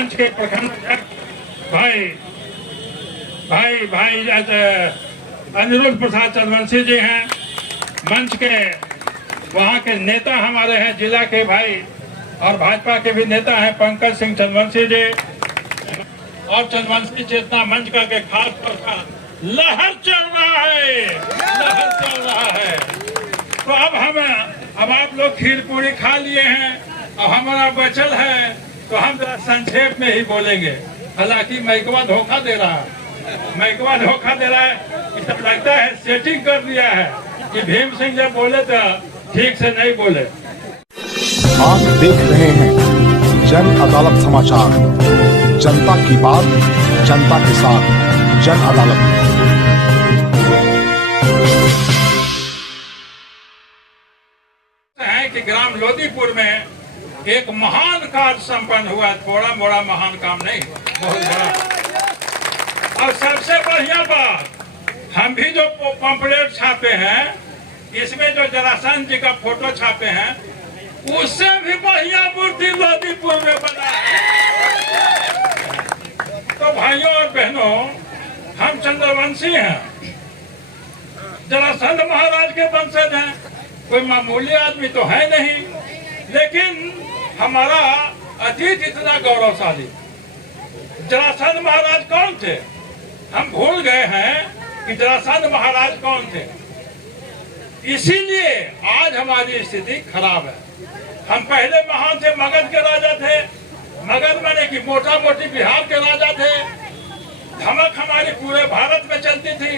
मंच के प्रखंड अध्यक्ष भाई अनिरुद्ध प्रसाद चंद्रवंशी जी हैं। मंच के वहाँ के नेता हमारे हैं, जिला के भाई और भाजपा के भी नेता हैं पंकज सिंह चंद्रवंशी जी, और चंद्रवंशी चेतना मंच का के खास तौर पर लहर चल रहा है। तो अब आप लोग खीर पूरी खा लिए हैं, अब हमारा बचल है तो हम संक्षेप में ही बोलेंगे। हालांकि मैकवा धोखा दे रहा है, कि सब लगता है सेटिंग कर दिया है कि भीम सिंह जब बोले तो ठीक से नहीं बोले। आप देख रहे हैं जन अदालत समाचार, जनता की बात जनता के साथ, जन अदालत। है कि ग्राम लोदीपुर में एक महान कार्य संपन्न हुआ, थोड़ा मोड़ा महान काम नहीं, बहुत बड़ा। और सबसे बढ़िया बात, हम भी जो पंपलेट छापे हैं, इसमें जो जरासंध जी का फोटो छापे हैं, उससे भी बढ़िया मूर्ति लोदीपुर में बना है। तो भाइयों और बहनों, हम चंद्रवंशी हैं, जरासंध महाराज के वंशज हैं, कोई मामूली आदमी तो है नहीं, लेकिन हमारा अतीत इतना गौरवशाली। जरासंध महाराज कौन थे? हम भूल गए हैं कि जरासंध महाराज कौन थे। इसीलिए आज हमारी स्थिति खराब है। हम पहले महान थे, मगध के राजा थे। मगध माने कि मोटा मोटी बिहार के राजा थे। धमक हमारी पूरे भारत में चलती थी।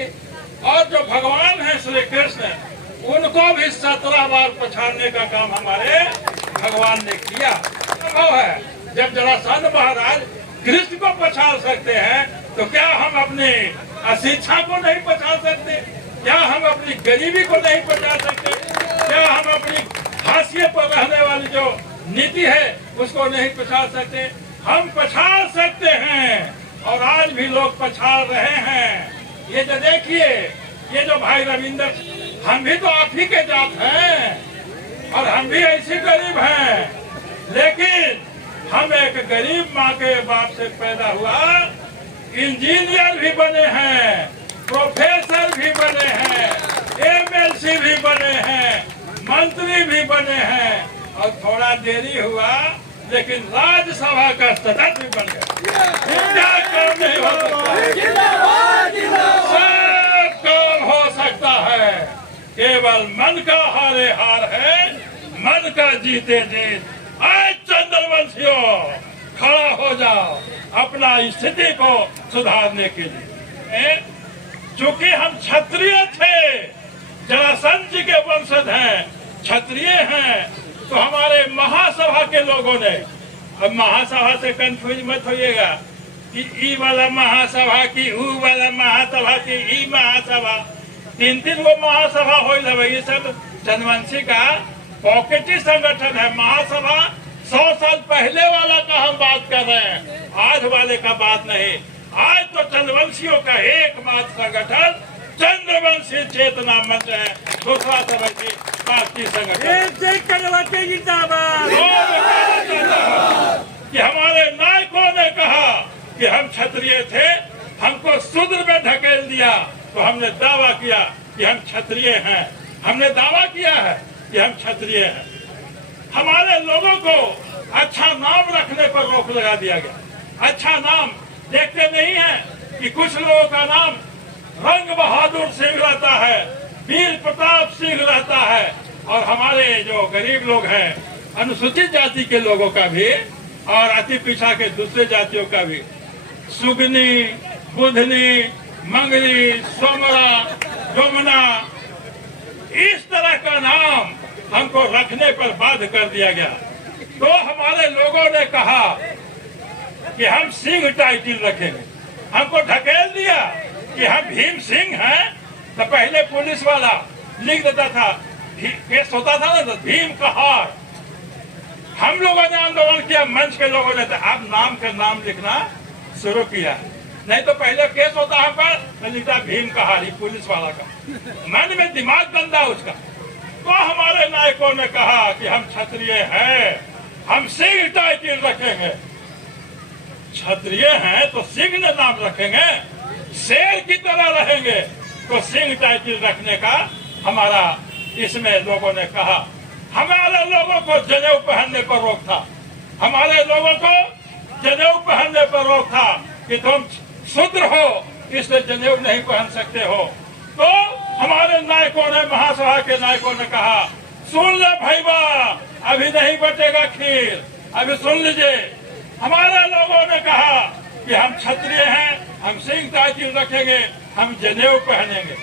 और जो भगवान है श्री कृष्ण, उनको भी 17 बार पछाड़ने का काम हमारे भगवान ने किया। संभव है, जब जरासंध महाराज कृष्ण को पछाड़ सकते हैं, तो क्या हम अपनी अशिक्षा को नहीं पछाड़ सकते? क्या हम अपनी गरीबी को नहीं पछाड़ सकते? क्या हम अपनी हाशिए पर रहने वाली जो नीति है उसको नहीं पछाड़ सकते? हम पछाड़ सकते हैं, और आज भी लोग पछाड़ रहे हैं। ये जो देखिए, ये जो भाई रविंद्र, हम भी तो आप ही के जात हैं और हम भी ऐसे गरीब हैं, लेकिन हम एक गरीब माँ के बाप से पैदा हुआ, इंजीनियर भी बने हैं, प्रोफेसर भी बने हैं, एमएलसी भी बने हैं, मंत्री भी बने हैं, और थोड़ा देरी हुआ लेकिन राज्यसभा का सदस्य भी बन गया। क्या काम नहीं हो सकता? सब काम हो सकता है, केवल मन का हारे हार है, मन का जीते जीत। आज चंद्रवंशियों, खड़ा हो जाओ अपना स्थिति को सुधारने के लिए। चूंकि हम क्षत्रिय थे, जरासंध जी के वंशज हैं, क्षत्रिय हैं, तो हमारे महासभा के लोगों ने, अब महासभा से कंफ्यूज मत होइएगा कि ई वाला महासभा की, ऊ वाला महासभा की, ई महासभा, 3 वो महासभा हो। ये सब चंद्रवंशी का पॉकेटी संगठन है। महासभा 100 साल पहले वाला का हम बात कर रहे हैं, आज वाले का बात नहीं। आज तो चंद्रवंशियों का एकमात्र संगठन चंद्रवंशी चेतना मंच है। दूसरा समिति पार्टी संगठन कि हमारे नायकों ने कहा कि हम क्षत्रिय थे, हमको शूद्र में धकेल दिया, तो हमने दावा किया कि हम क्षत्रिय हैं। हमने दावा किया है कि हम क्षत्रिय हैं। हमारे लोगों को अच्छा नाम रखने पर रोक लगा दिया गया। अच्छा नाम देखते नहीं है कि कुछ लोगों का नाम रंग बहादुर सिंह रहता है, वीर प्रताप सिंह रहता है, और हमारे जो गरीब लोग हैं, अनुसूचित जाति के लोगों का भी और अति पिछड़ा के दूसरे जातियों का भी, सुगनी, बुधनी, मंगली, सोमरा, डोमना, इस तरह का नाम हमको रखने पर बाध्य कर दिया गया। तो हमारे लोगों ने कहा कि हम सिंह टाइटल रखेंगे। हमको ढकेल दिया कि हम भीम सिंह हैं। तो पहले पुलिस वाला लिख देता था, केस होता था ना, तो भीम कहार। हम लोगों ने आंदोलन किया, मंच के लोगों ने, अब नाम का नाम लिखना शुरू किया। नहीं तो पहले केस होता है पर तो लिखता भीम कहार, पुलिस वाला का। मन में दिमाग गंदा उसका। तो हमारे नायकों ने कहा कि हम क्षत्रिय हैं, हम सिंह टाइटल रखेंगे। क्षत्रिय हैं तो सिंह ने नाम रखेंगे, शेर की तरह रहेंगे। तो सिंह टाइटल रखने का हमारा इसमें लोगों ने कहा। हमारे लोगों को जनेऊ पहनने पर रोक था, हमारे लोगों को जनेऊ पहनने पर रोक था कि तुम शूद्र हो इसलिए जनेऊ नहीं पहन सकते हो। तो हमारे नायकों ने, महासभा के नायकों ने कहा, सुन ले भैया, अभी नहीं बटेगा खीर, अभी सुन लीजिए। हमारे लोगों ने कहा कि हम क्षत्रिय हैं, हम सिंह टाइटल रखेंगे, हम जनेऊ पहनेंगे।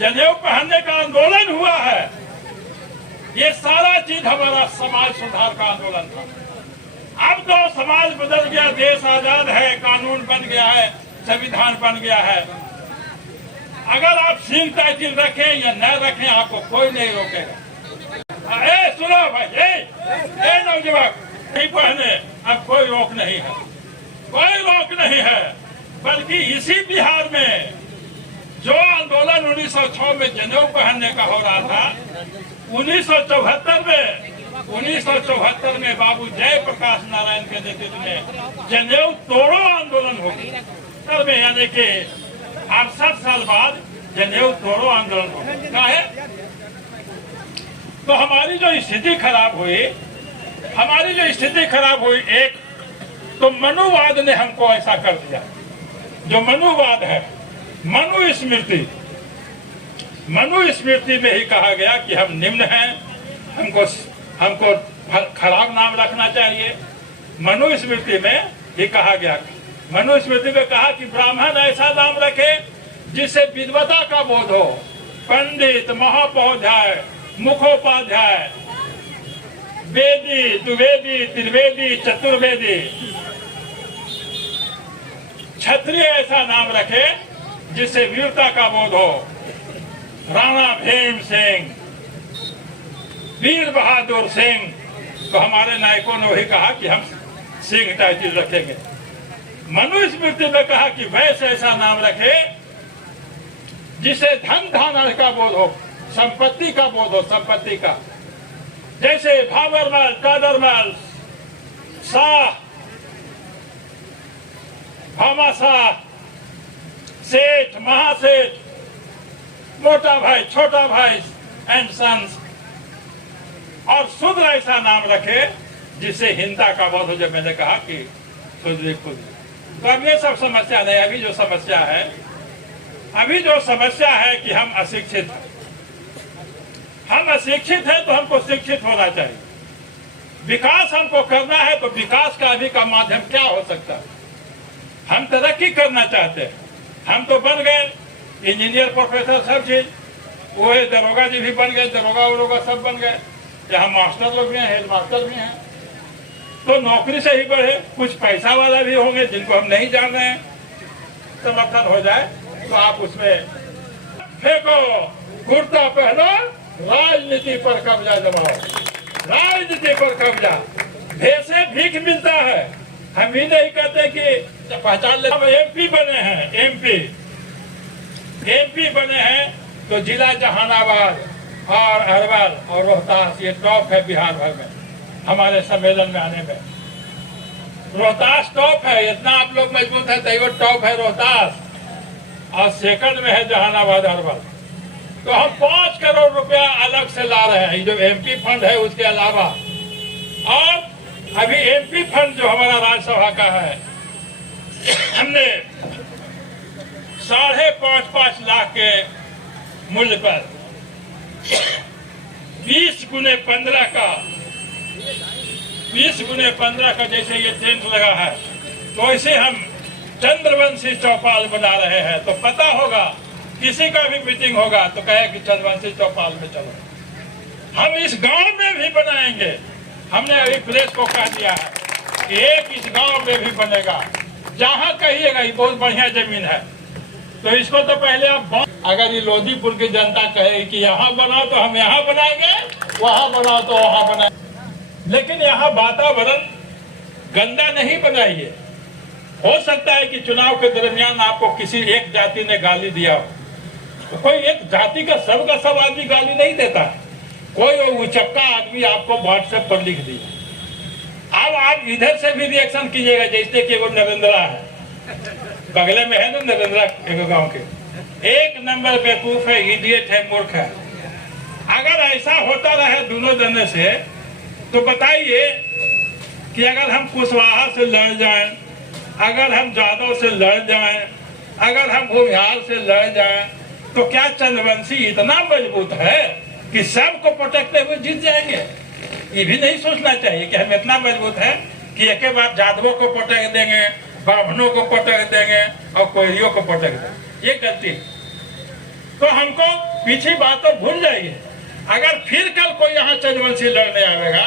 जनेऊ पहनने का आंदोलन हुआ है। ये सारा चीज हमारा समाज सुधार का आंदोलन था। अब तो समाज बदल गया, देश आजाद है, कानून बन गया है, संविधान बन गया है। अगर आप सिंह टाइटल रखें या न रखें, आपको कोई नहीं रोकेगा। सुनो भाई, नौजवान नहीं पहने, अब कोई रोक नहीं है, कोई रोक नहीं है। बल्कि इसी बिहार में जो आंदोलन 1906 में जनेऊ पहनने का हो रहा था, 1974 में बाबू जयप्रकाश नारायण के नेतृत्व में जनेऊ तोड़ो आंदोलन हो गया। यानी कि 68 साल बाद जनेऊ तोड़ो आंदोलन हो गया है। तो हमारी जो स्थिति खराब हुई, एक तो मनुवाद ने हमको ऐसा कर दिया। जो मनुवाद है, मनुस्मृति में ही कहा गया कि हम निम्न हैं, हमको खराब नाम रखना चाहिए। मनुस्मृति में ही कहा गया, मनुस्मृति में कहा कि ब्राह्मण ऐसा नाम रखे जिससे विद्वता का बोध हो, पंडित, महोपाध्याय, मुखोपाध्याय, वेदी, द्विवेदी, त्रिवेदी, चतुर्वेदी। क्षत्रिय ऐसा नाम रखे जिससे वीरता का बोध हो, राणा भीम सिंह, वीर बहादुर सिंह। तो हमारे नायकों ने वही कहा कि हम सिंह टाइटल रखेंगे। मनुस्मृति में कहा कि वैसे ऐसा नाम रखे जिसे धन धान का बोध हो, संपत्ति का बोध हो, संपत्ति का। जैसे भाबरमल, कादरमल, शाह, भामाशाह, सेठ, महासेठ, मोटा भाई, छोटा भाई एंड सन्स। और शूद्र ऐसा नाम रखे जिससे हिंसा का बोध हो। जब मैंने कहा कि शूद्र खुद, तो अब ये सब समस्या नहीं। अभी जो समस्या है कि हम अशिक्षित हैं। हम अशिक्षित हैं तो हमको शिक्षित होना चाहिए। विकास हमको करना है तो विकास का अभी का माध्यम क्या हो सकता है? हम तरक्की करना चाहते हैं। हम तो बन गए इंजीनियर, प्रोफेसर, सब चीज। वो दरोगा जी भी बन गए, दरोगा सब बन गए। यहाँ मास्टर लोग भी हैं, हेड मास्टर भी हैं। तो नौकरी से ही बढ़े, कुछ पैसा वाला भी होंगे जिनको हम नहीं जान रहे हैं। समर्थन हो जाए तो आप उसमें फेंको, कुर्ता पहनो, राजनीति पर कब्जा जमाओ, राजनीति पर कब्जा। भेसे भीख मिलता है। हम ही नहीं कहते कि पहचान ले। हम एमपी बने हैं तो जिला जहानाबाद और अरवल और रोहतास ये टॉप है बिहार भर में। हमारे सम्मेलन में आने में रोहतास टॉप है। इतना आप लोग मजबूत है तो टॉप है रोहतास, और सेकंड में है जहानाबाद, अरवल। तो हम 5 करोड़ रुपया अलग से ला रहे हैं, जो एमपी फंड है उसके अलावा। और अभी एमपी फंड जो हमारा राज्यसभा का है, हमने 5.5 लाख के मूल्य पर 20 गुने 15 का जैसे ये टेंट लगा है, तो ऐसे हम चंद्रवंशी चौपाल बना रहे हैं। तो पता होगा किसी का भी मीटिंग होगा तो कहे कि चंद्रवंशी चौपाल में चलो। हम इस गांव में भी बनाएंगे। हमने अभी प्रेस को कह दिया है कि एक इस गांव में भी बनेगा। जहां कहिएगा ये बहुत बढ़िया जमीन है, तो इसको तो पहले आप, अगर ये लोधीपुर की जनता कहे कि यहाँ बनाओ तो हम यहाँ बनाएंगे, वहाँ बनाओ तो वहाँ बनाएंगे। लेकिन यहाँ वातावरण गंदा नहीं बनाइए। हो सकता है कि चुनाव के दरमियान आपको किसी एक जाति ने गाली दिया हो, तो कोई एक जाति का सब आदमी गाली नहीं देता। कोई उचक्का आदमी आपको व्हाट्सएप पर लिख दिया, अब आप इधर से भी रिएक्शन कीजिएगा, जैसे कि वो नरेंद्रा है, बगले में है ना नरेंद्रा एक गांव के, एक नंबर बेवकूफ है, इडियट है, मूर्ख है। अगर ऐसा होता रहे दोनों जने से, तो बताइए कि अगर हम कुशवाहा से लड़ जाएं, अगर हम जादव से लड़ जाएं, अगर हम भूमिहार से लड़ जाएं, तो क्या चंद्रवंशी इतना मजबूत है कि सबको पटकते हुए जीत जाएंगे? ये भी नहीं सोचना चाहिए कि हम इतना मजबूत है कि एक बार जादवों को पटक देंगे, ब्राह्मणों को पटक देंगे और कोयरियों को पटक देंगे। ये गलती है। तो हमको पीछे बातों भूल जाइए। अगर फिर कल कोई यहाँ चंद्रवंशी लड़ने आएगा,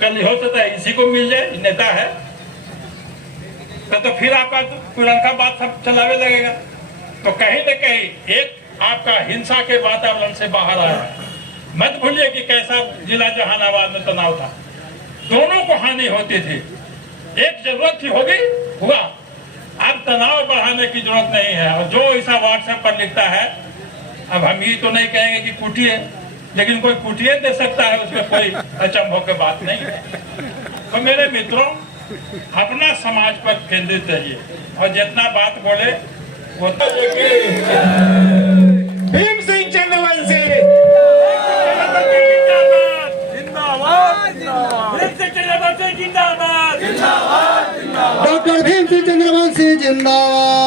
कल हो सकता है इसी को मिल जाए, नेता है, तो फिर आपका पुराना बात सब चलावे लगेगा। तो कहीं न कहीं एक आपका हिंसा के वातावरण से बाहर आया है। मत भूलिए कि कैसा जिला जहानाबाद में तनाव था, दोनों को हानि होती थी, एक जरूरत थी, होगी, हुआ। अब तनाव बढ़ाने की जरूरत नहीं है। और जो ऐसा व्हाट्सएप पर लिखता है, अब हम ये तो नहीं कहेंगे कि कुटिए, लेकिन कोई कुटिए दे सकता है, उसमें कोई अचंभव की बात नहीं है। तो मेरे मित्रों, अपना समाज पर केंद्रित रहिए और जितना बात बोले वो भीम सिंह चंद्रवंशी डॉक्टर भीम सिंह चंद्रवंशी जिंदाबाद।